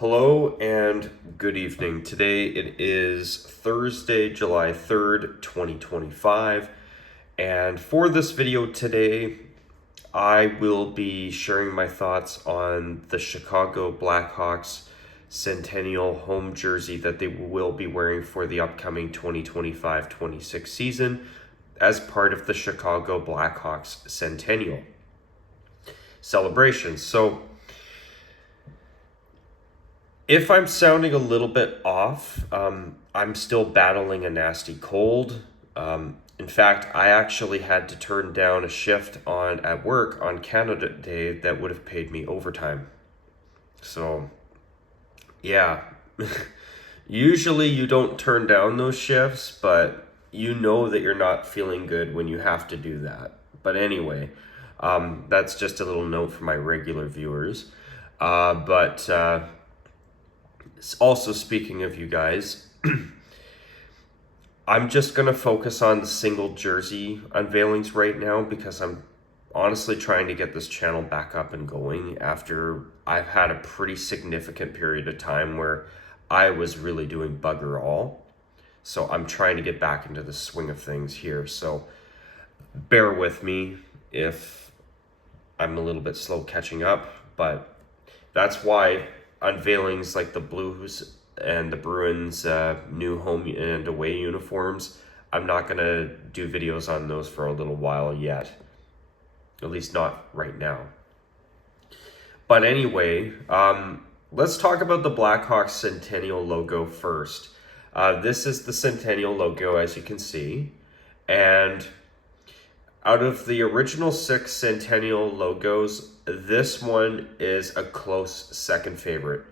Hello and good evening. Today it is Thursday, July 3rd, 2025. And for this video today, I will be sharing my thoughts on the Chicago Blackhawks Centennial home jersey that they will be wearing for the upcoming 2025-26 season as part of the Chicago Blackhawks Centennial celebrations. So, if I'm sounding a little bit off, I'm still battling a nasty cold. In fact, I actually had to turn down a shift at work on Canada Day that would have paid me overtime. So, yeah. Usually you don't turn down those shifts, but you know that you're not feeling good when you have to do that. But anyway, that's just a little note for my regular viewers. But also, speaking of you guys, I'm just going to focus on the single jersey unveilings right now because I'm honestly trying to get this channel back up and going after I've had a pretty significant period of time where I was really doing bugger all. So I'm trying to get back into the swing of things here. So bear with me if I'm a little bit slow catching up, but that's why unveilings like the Blues and the Bruins new home and away uniforms, I'm not going to do videos on those for a little while yet. At least not right now. But anyway, let's talk about the Blackhawks Centennial logo first. This is the Centennial logo, as you can see. And out of the original 6 Centennial logos, this one is a close second favorite.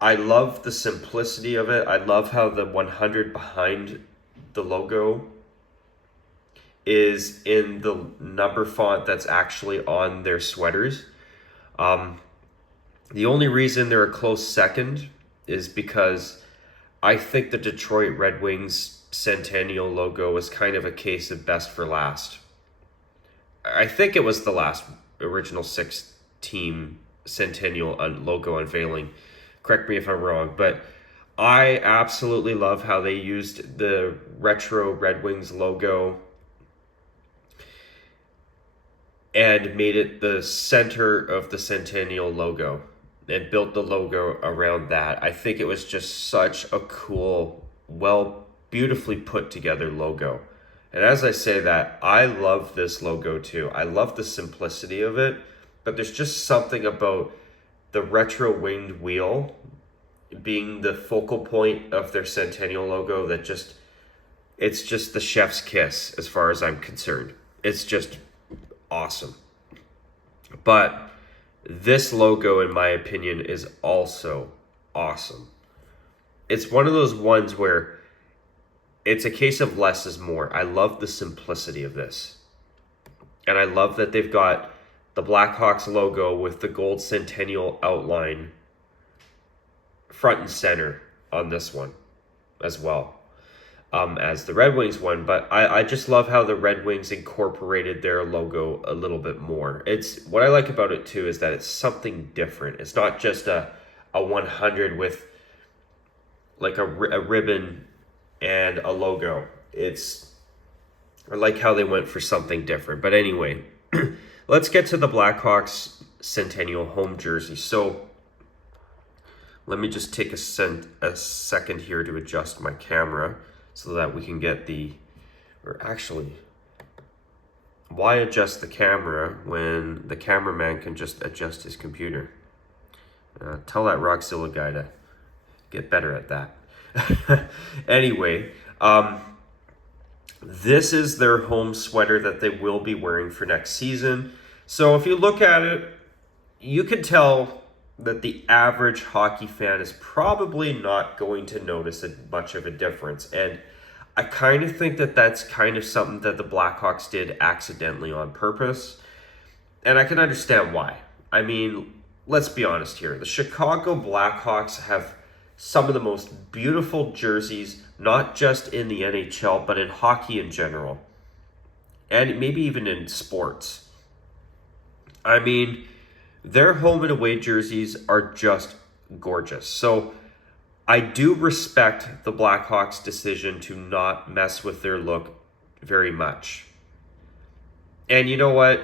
I love the simplicity of it. I love how the 100 behind the logo is in the number font that's actually on their sweaters. The only reason they're a close second is because I think the Detroit Red Wings Centennial logo was kind of a case of best for last. I think it was the last original 6 team Centennial logo unveiling. Correct me if I'm wrong, but I absolutely love how they used the retro Red Wings logo and made it the center of the Centennial logo and built the logo around that. I think it was just such a cool, beautifully put together logo. And as I say that, I love this logo too. I love the simplicity of it, but there's just something about the retro winged wheel being the focal point of their Centennial logo that it's just the chef's kiss as far as I'm concerned. It's just awesome. But this logo, in my opinion, is also awesome. It's one of those ones where it's a case of less is more. I love the simplicity of this. And I love that they've got the Blackhawks logo with the gold Centennial outline front and center on this one as well as the Red Wings one. But I just love how the Red Wings incorporated their logo a little bit more. It's what I like about it too is that it's something different. It's not just a 100 with like a ribbon and a logo. I like how they went for something different. But anyway, let's get to the Blackhawks Centennial home jersey. So let me just take a second here to adjust my camera so that we can get why adjust the camera when the cameraman can just adjust his computer? Tell that Rockzilla guy to get better at that. Anyway, this is their home sweater that they will be wearing for next season. So if you look at it, you can tell that the average hockey fan is probably not going to notice much of a difference. And I kind of think that that's kind of something that the Blackhawks did accidentally on purpose. And I can understand why. I mean, let's be honest here. The Chicago Blackhawks have some of the most beautiful jerseys, not just in the NHL, but in hockey in general. And maybe even in sports. I mean, their home and away jerseys are just gorgeous. So I do respect the Blackhawks' decision to not mess with their look very much. And you know what?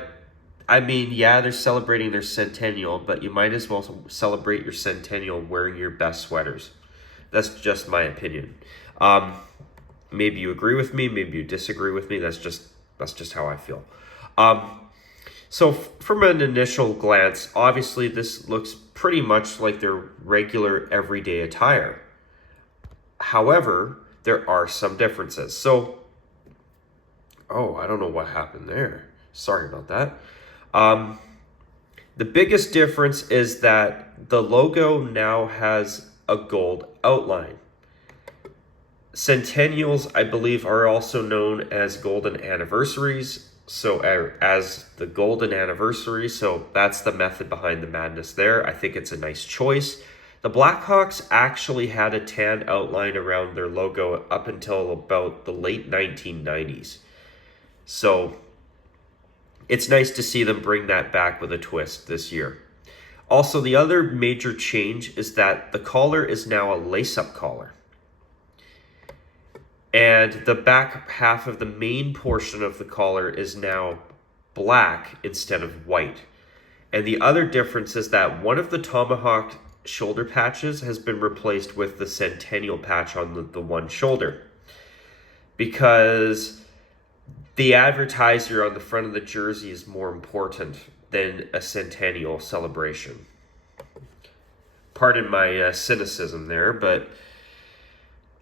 I mean, yeah, they're celebrating their centennial, but you might as well celebrate your centennial wearing your best sweaters. That's just my opinion. Um, Maybe you agree with me, maybe you disagree with me. That's just how I feel. Um, so from an initial glance, obviously this looks pretty much like their regular everyday attire. However, there are some differences. So, oh, I don't know what happened there. Sorry about that. Um, the biggest difference is that the logo now has a gold outline. Centennials, I believe, are also known as golden anniversaries. So, as the golden anniversary, so that's the method behind the madness there. I think it's a nice choice. The Blackhawks actually had a tan outline around their logo up until about the late 1990s. So, it's nice to see them bring that back with a twist this year. Also, the other major change is that the collar is now a lace-up collar. And the back half of the main portion of the collar is now black instead of white. And the other difference is that one of the Tomahawk shoulder patches has been replaced with the Centennial patch on the one shoulder. Because the advertiser on the front of the jersey is more important than a Centennial celebration. Pardon my cynicism there, but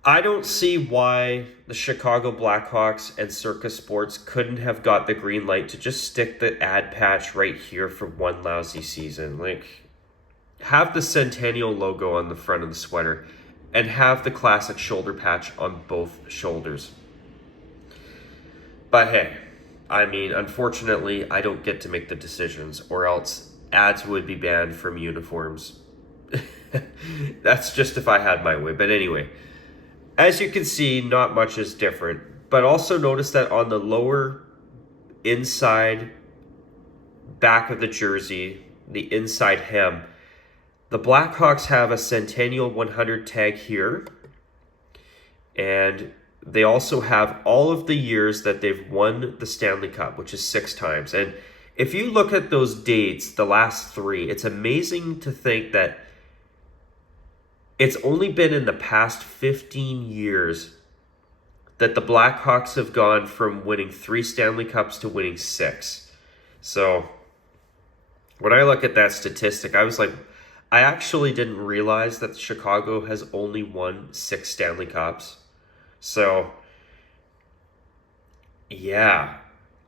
I don't see why the Chicago Blackhawks and Circus Sports couldn't have got the green light to just stick the ad patch right here for one lousy season. Like, have the Centennial logo on the front of the sweater and have the classic shoulder patch on both shoulders. But hey, I mean, unfortunately, I don't get to make the decisions, or else ads would be banned from uniforms. That's just if I had my way. But anyway, as you can see, not much is different. But also notice that on the lower inside back of the jersey, the inside hem, the Blackhawks have a Centennial 100 tag here. And they also have all of the years that they've won the Stanley Cup, which is 6 times. And if you look at those dates, the last 3, it's amazing to think that it's only been in the past 15 years that the Blackhawks have gone from winning 3 Stanley Cups to winning 6. So when I look at that statistic, I was like, I actually didn't realize that Chicago has only won 6 Stanley Cups. So, yeah,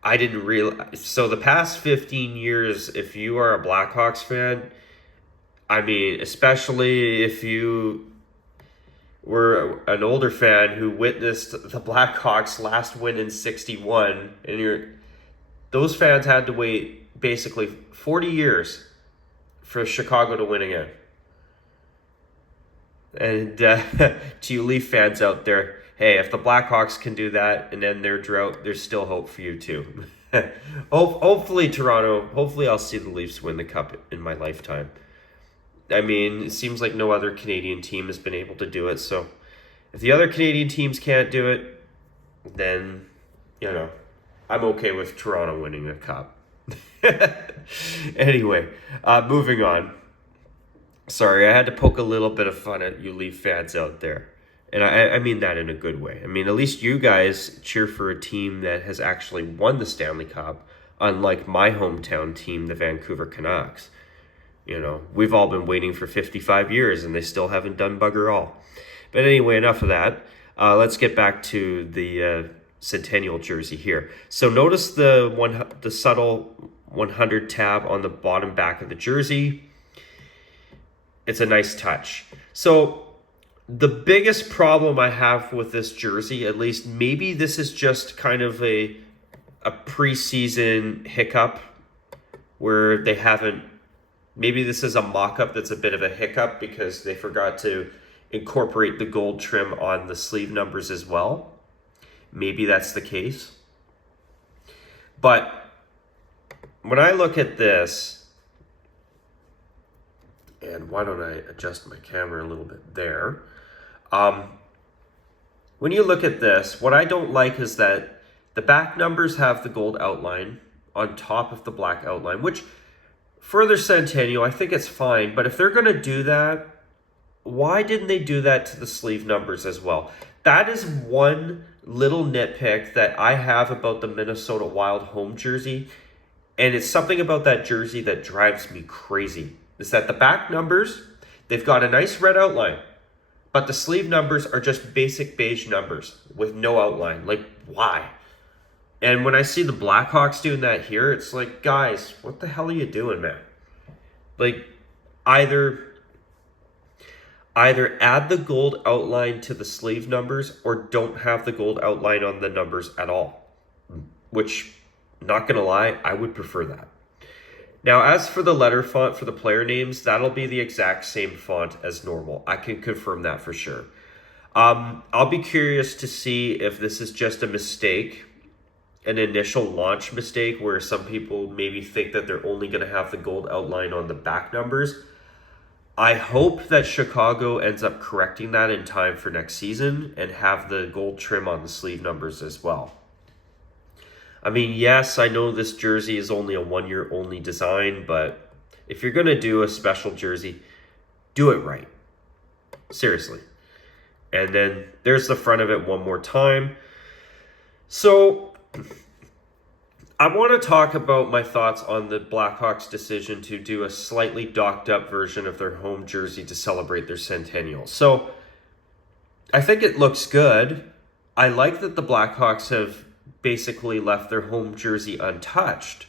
I didn't realize. So the past 15 years, if you are a Blackhawks fan, I mean, especially if you were an older fan who witnessed the Blackhawks last win in 61, and those fans had to wait basically 40 years for Chicago to win again. And to you Leaf fans out there, hey, if the Blackhawks can do that and end their drought, there's still hope for you too. Hopefully Toronto, hopefully I'll see the Leafs win the cup in my lifetime. I mean, it seems like no other Canadian team has been able to do it. So if the other Canadian teams can't do it, then, I'm okay with Toronto winning the cup. Anyway, moving on. Sorry, I had to poke a little bit of fun at you Leaf fans out there. And I mean that in a good way. I mean, at least you guys cheer for a team that has actually won the Stanley Cup, unlike my hometown team, the Vancouver Canucks. We've all been waiting for 55 years and they still haven't done bugger all. But anyway, enough of that. Let's get back to the Centennial jersey here. So notice the subtle 100 tab on the bottom back of the jersey. It's a nice touch. So the biggest problem I have with this jersey, at least maybe this is just kind of a preseason hiccup where they haven't, maybe this is a mock-up that's a bit of a hiccup because they forgot to incorporate the gold trim on the sleeve numbers as well. Maybe that's the case. But when I look at this, And why don't I adjust my camera a little bit there? Um, when you look at this, what I don't like is that the back numbers have the gold outline on top of the black outline, which for their Centennial, I think it's fine. But if they're going to do that, why didn't they do that to the sleeve numbers as well? That is one little nitpick that I have about the Minnesota Wild home jersey. And it's something about that jersey that drives me crazy. Is that the back numbers, they've got a nice red outline, but the sleeve numbers are just basic beige numbers with no outline. Like, why? And when I see the Blackhawks doing that here, it's like, guys, what the hell are you doing, man? Like, either add the gold outline to the sleeve numbers or don't have the gold outline on the numbers at all. Which, not gonna lie, I would prefer that. Now, as for the letter font for the player names, that'll be the exact same font as normal. I can confirm that for sure. I'll be curious to see if this is just a mistake, an initial launch mistake where some people maybe think that they're only going to have the gold outline on the back numbers. I hope that Chicago ends up correcting that in time for next season and have the gold trim on the sleeve numbers as well. I mean, yes, I know this jersey is only a 1 year only design, but if you're going to do a special jersey, do it right. Seriously. And then there's the front of it one more time. So I want to talk about my thoughts on the Blackhawks' decision to do a slightly docked up version of their home jersey to celebrate their Centennial. So I think it looks good. I like that the Blackhawks have basically left their home jersey untouched.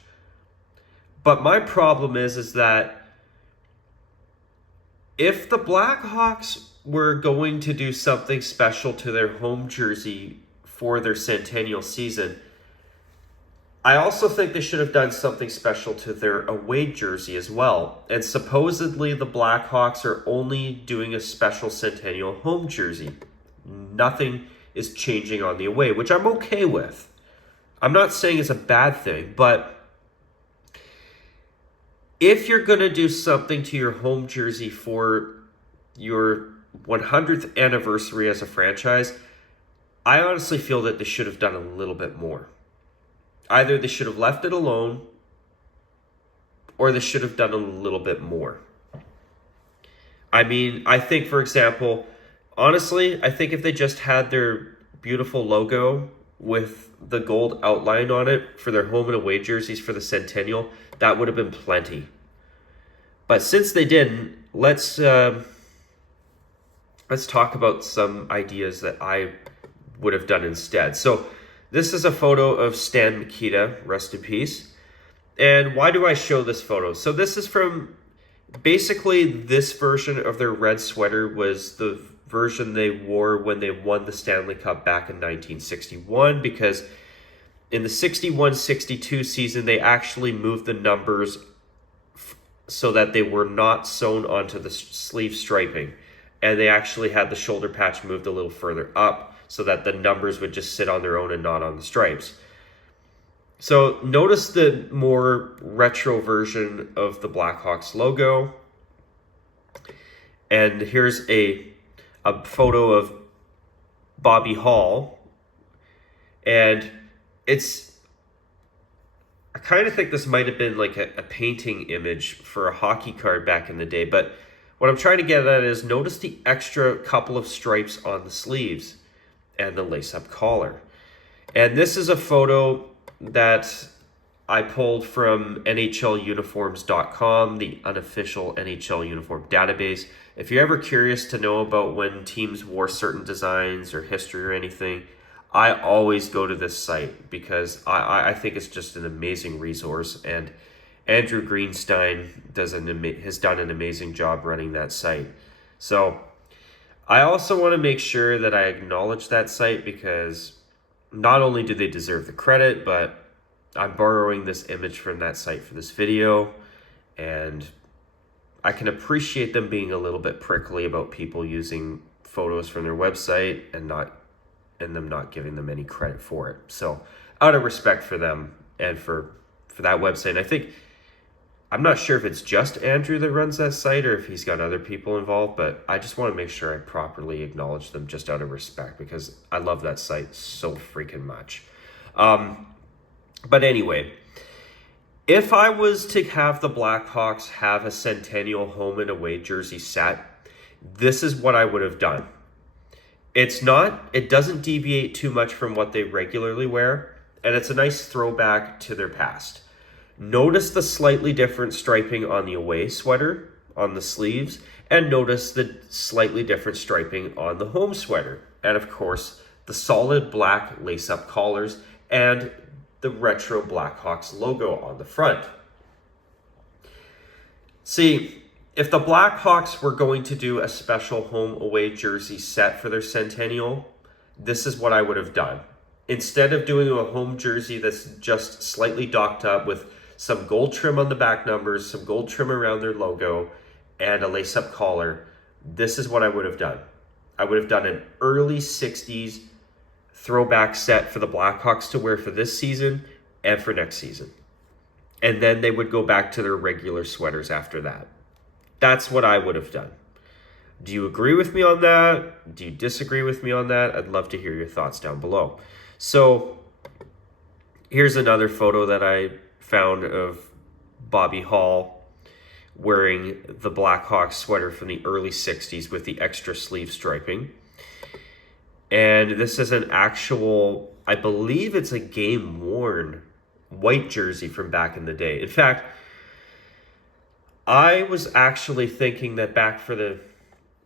But my problem is that if the Blackhawks were going to do something special to their home jersey for their Centennial season, I also think they should have done something special to their away jersey as well. And supposedly the Blackhawks are only doing a special Centennial home jersey. Nothing is changing on the away, which I'm okay with. I'm not saying it's a bad thing, but if you're going to do something to your home jersey for your 100th anniversary as a franchise, I honestly feel that they should have done a little bit more. Either they should have left it alone or they should have done a little bit more. I mean, I think, for example, honestly, I think if they just had their beautiful logo with the gold outline on it for their home and away jerseys for the Centennial, that would have been plenty. But since they didn't, let's talk about some ideas that I would have done instead. So this is a photo of Stan Mikita, rest in peace. And why do I show this photo? So this is from, basically this version of their red sweater was the version they wore when they won the Stanley Cup back in 1961, because in the 61-62 season, they actually moved the numbers so that they were not sewn onto the sleeve striping. And they actually had the shoulder patch moved a little further up so that the numbers would just sit on their own and not on the stripes. So notice the more retro version of the Blackhawks logo. And here's a photo of Bobby Hall. And I kind of think this might have been like a painting image for a hockey card back in the day. But what I'm trying to get at is notice the extra couple of stripes on the sleeves and the lace-up collar. And this is a photo that I pulled from NHLuniforms.com, the unofficial NHL uniform database. If you're ever curious to know about when teams wore certain designs or history or anything, I always go to this site because I think it's just an amazing resource. And Andrew Greenstein has done an amazing job running that site. So I also want to make sure that I acknowledge that site because not only do they deserve the credit, but I'm borrowing this image from that site for this video, and I can appreciate them being a little bit prickly about people using photos from their website and them not giving them any credit for it. So out of respect for them and for that website, I think I'm not sure if it's just Andrew that runs that site or if he's got other people involved, but I just want to make sure I properly acknowledge them just out of respect because I love that site so freaking much. But anyway, if I was to have the Blackhawks have a Centennial home and away jersey set, this is what I would have done. It doesn't deviate too much from what they regularly wear, and it's a nice throwback to their past. Notice the slightly different striping on the away sweater, on the sleeves, and notice the slightly different striping on the home sweater. And of course, the solid black lace-up collars and the retro Blackhawks logo on the front. See, if the Blackhawks were going to do a special home away jersey set for their Centennial, this is what I would have done. Instead of doing a home jersey that's just slightly docked up with some gold trim on the back numbers, some gold trim around their logo, and a lace-up collar, this is what I would have done. I would have done an early 60s throwback set for the Blackhawks to wear for this season and for next season. And then they would go back to their regular sweaters after that. That's what I would have done. Do you agree with me on that? Do you disagree with me on that? I'd love to hear your thoughts down below. So here's another photo that I found of Bobby Hall wearing the Blackhawks sweater from the early 60s with the extra sleeve striping. And this is an actual, I believe it's a game-worn white jersey from back in the day. In fact, I was actually thinking that back for the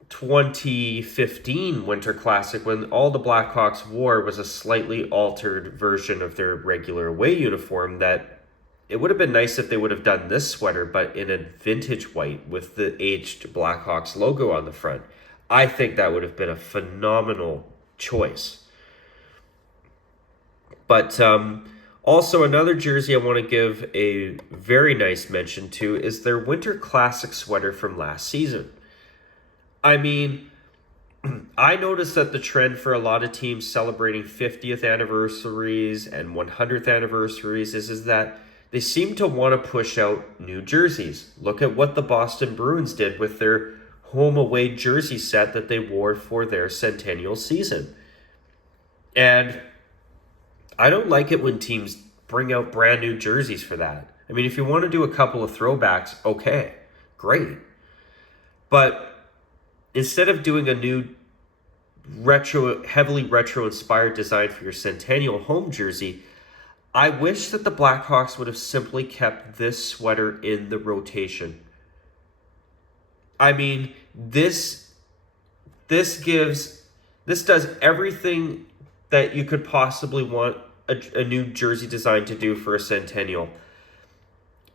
2015 Winter Classic, when all the Blackhawks wore was a slightly altered version of their regular away uniform, that it would have been nice if they would have done this sweater, but in a vintage white with the aged Blackhawks logo on the front. I think that would have been a phenomenal choice. But also another jersey I want to give a very nice mention to is their Winter Classic sweater from last season. I mean, I noticed that the trend for a lot of teams celebrating 50th anniversaries and 100th anniversaries is that they seem to want to push out new jerseys. Look at what the Boston Bruins did with their home away jersey set that they wore for their Centennial season. And I don't like it when teams bring out brand new jerseys for that. I mean, if you want to do a couple of throwbacks, okay, great. But instead of doing a new heavily retro inspired design for your Centennial home jersey, I wish that the Blackhawks would have simply kept this sweater in the rotation. I mean, this does everything that you could possibly want a new jersey design to do for a Centennial.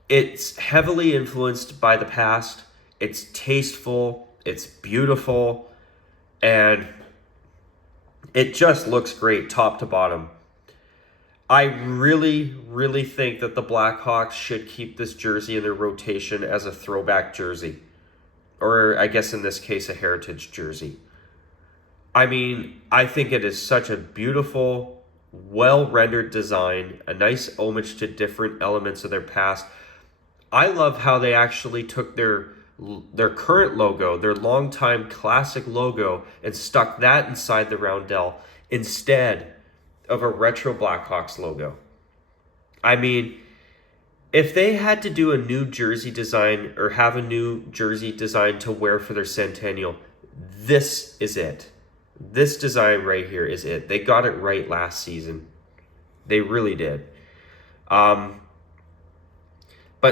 It's heavily influenced by the past. It's tasteful. It's beautiful. And it just looks great top to bottom. I really, really think that the Blackhawks should keep this jersey in their rotation as a throwback jersey. Or I guess in this case, a heritage jersey. I mean, I think it is such a beautiful, well-rendered design, a nice homage to different elements of their past. I love how they actually took their current logo, their longtime classic logo, and stuck that inside the roundel instead of a retro Blackhawks logo. I mean, if they had to do a new jersey design or have a new jersey design to wear for their Centennial, this is it. This design right here is it. They got it right last season. They really did. But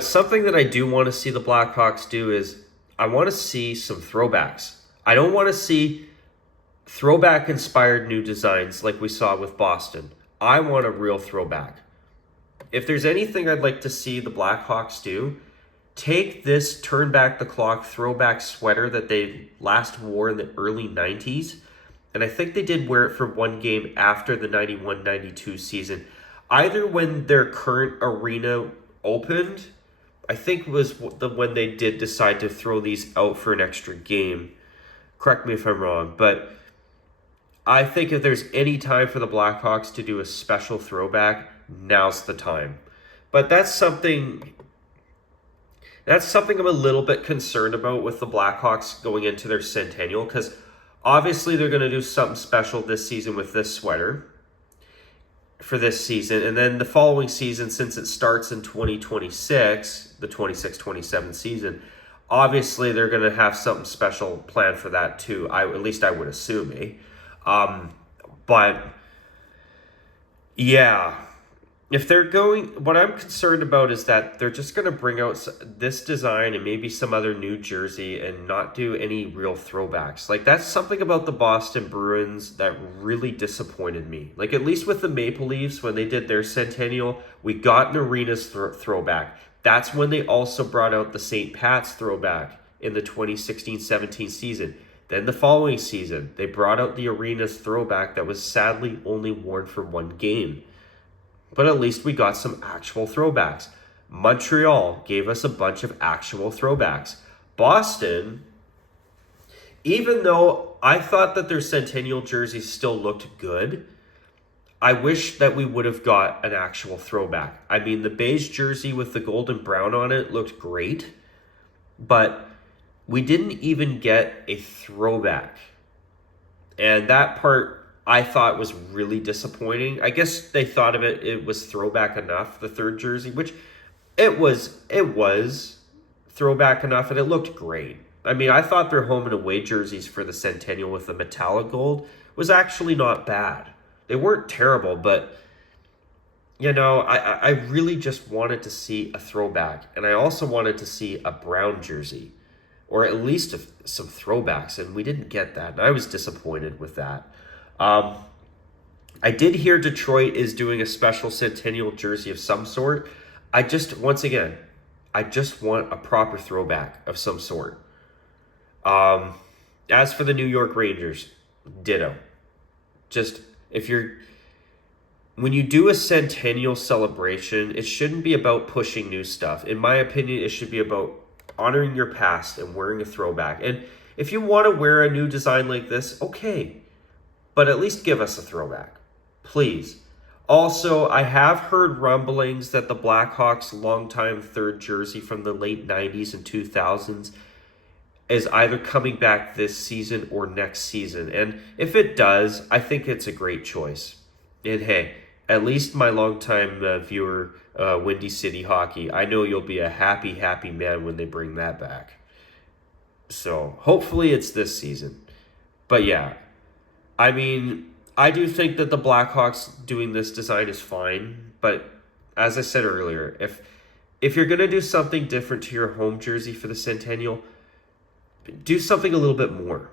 something that I do want to see the Blackhawks do is I want to see some throwbacks. I don't want to see throwback-inspired new designs like we saw with Boston. I want a real throwback. If there's anything I'd like to see the Blackhawks do, take this turn back the clock throwback sweater that they last wore in the early 90s, and I think they did wear it for one game after the 91-92 season. Either when their current arena opened, I think was when they did decide to throw these out for an extra game. Correct me if I'm wrong, but I think if there's any time for the Blackhawks to do a special throwback, now's the time. But that's something That's something I'm a little bit concerned about with the Blackhawks going into their Centennial, because obviously they're going to do something special this season with this sweater for this season. And then the following season, since it starts in 2026, the 26-27 season, obviously they're going to have something special planned for that too. At least I would assume, eh? But yeah, if they're going, what I'm concerned about is that they're just going to bring out this design and maybe some other new jersey and not do any real throwbacks. Like, that's something about the Boston Bruins that really disappointed me. Like, at least with the Maple Leafs, when they did their Centennial, we got an arenas throwback. That's when they also brought out the St. Pat's throwback in the 2016-17 season. Then the following season, they brought out the arenas throwback that was sadly only worn for one game. But at least we got some actual throwbacks. Montreal gave us a bunch of actual throwbacks. Boston, even though I thought that their Centennial jerseys still looked good, I wish that we would have got an actual throwback. I mean, the beige jersey with the gold and brown on it looked great, but we didn't even get a throwback. And that part I thought was really disappointing. I guess they thought of it was throwback enough, the third jersey, which it was throwback enough, and it looked great. I mean, I thought their home and away jerseys for the Centennial with the metallic gold was actually not bad. They weren't terrible, but I really just wanted to see a throwback, and I also wanted to see a brown jersey, or at least some throwbacks, and we didn't get that, and I was disappointed with that. I did hear Detroit is doing a special Centennial jersey of some sort. Once again, I just want a proper throwback of some sort. As for the New York Rangers, ditto. Just, when you do a Centennial celebration, it shouldn't be about pushing new stuff. In my opinion, it should be about honoring your past and wearing a throwback. And if you want to wear a new design like this, okay. But at least give us a throwback, please. Also, I have heard rumblings that the Blackhawks' longtime third jersey from the late 90s and 2000s is either coming back this season or next season. And if it does, I think it's a great choice. And hey, at least my longtime viewer, Windy City Hockey, I know you'll be a happy, happy man when they bring that back. So hopefully it's this season. But yeah, I mean, I do think that the Blackhawks doing this design is fine, but as I said earlier, if you're going to do something different to your home jersey for the Centennial, do something a little bit more.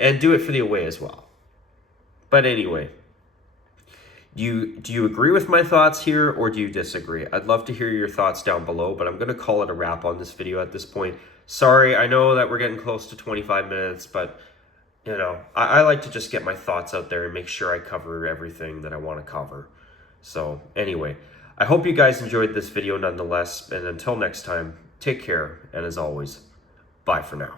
And do it for the away as well. But anyway, do you agree with my thoughts here, or do you disagree? I'd love to hear your thoughts down below, but I'm going to call it a wrap on this video at this point. Sorry, I know that we're getting close to 25 minutes, but I like to just get my thoughts out there and make sure I cover everything that I want to cover. So anyway, I hope you guys enjoyed this video nonetheless. And until next time, take care. And as always, bye for now.